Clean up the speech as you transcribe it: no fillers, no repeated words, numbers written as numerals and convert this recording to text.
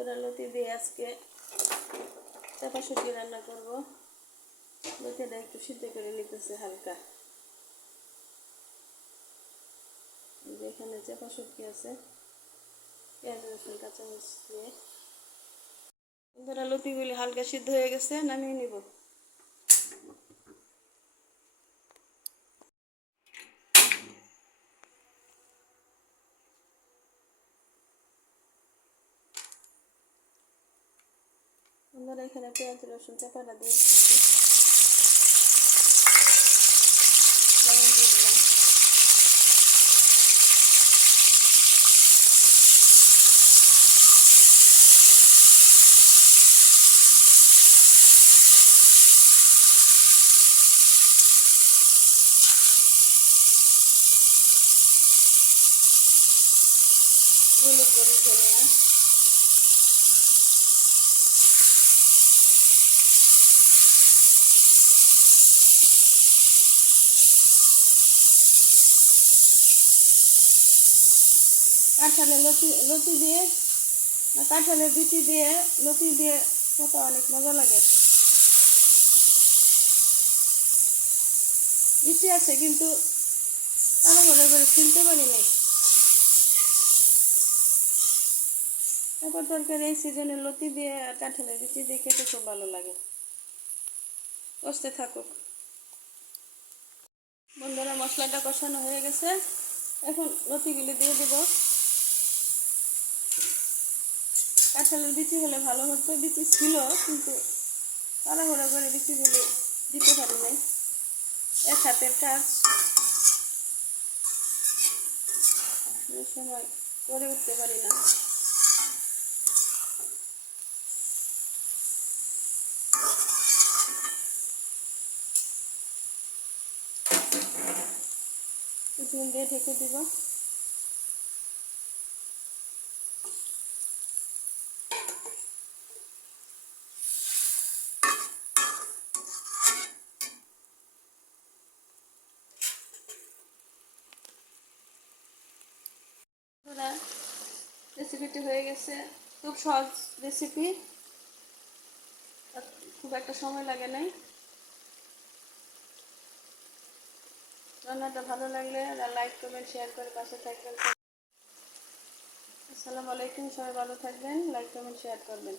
বন্ধুরা, লতি দিয়ে আজকে চাপা শুটকি রান্না করব। লতিটা একটু সিদ্ধ করে নিতেছে হালকা। এখানে চাপা শুটকি আছে, পেঁয়াজ রসুন কাঁচামরিচ দিয়ে। বন্ধুরা, লতিগুলি হালকা সিদ্ধ হয়ে গেছে, নামিয়ে নিব। বন্ধুরা, এখানে পেঁয়াজ রসুন চাপাটা দিয়ে দিচ্ছি, লবণ দিয়ে দিলাম। হলুদ মরিচ ধনিয়া, কাঁঠালের লতি দিয়ে না কাঁঠালের বিচি দিয়ে লতি দিয়ে খেতে অনেক মজা লাগে। বিচি আছে কিন্তু তারা করে চিনতে পারি নাই। তারপর তরকারি এই সিজনে লতি দিয়ে আর কাঁঠালের বিচি দিয়ে খেতে খুব ভালো লাগে। কষতে থাকুক। বন্ধুরা, মশলাটা কষানো হয়ে গেছে, এখন লতিগুলি দিয়ে দেব। কাঁঠালের বিচি হলে ভালো হতো, বিচি ছিল কিন্তু তাড়াহুড়া করে বিচিগুলি দিতে পারি নাই। এক হাতের কাজ, সময় করে উঠতে পারি না। ঝুল দিয়ে ঢেকে দিব। রেসিপিটি হয়ে গেছে, খুব সহজ রেসিপি, খুব একটা সময় লাগে নাই। রান্নাটা ভালো লাগলে লাইক কমেন্ট শেয়ার করে পাশে থাকবেন। আসসালামু আলাইকুম, সবাই ভালো থাকবেন, লাইক কমেন্ট শেয়ার করবেন।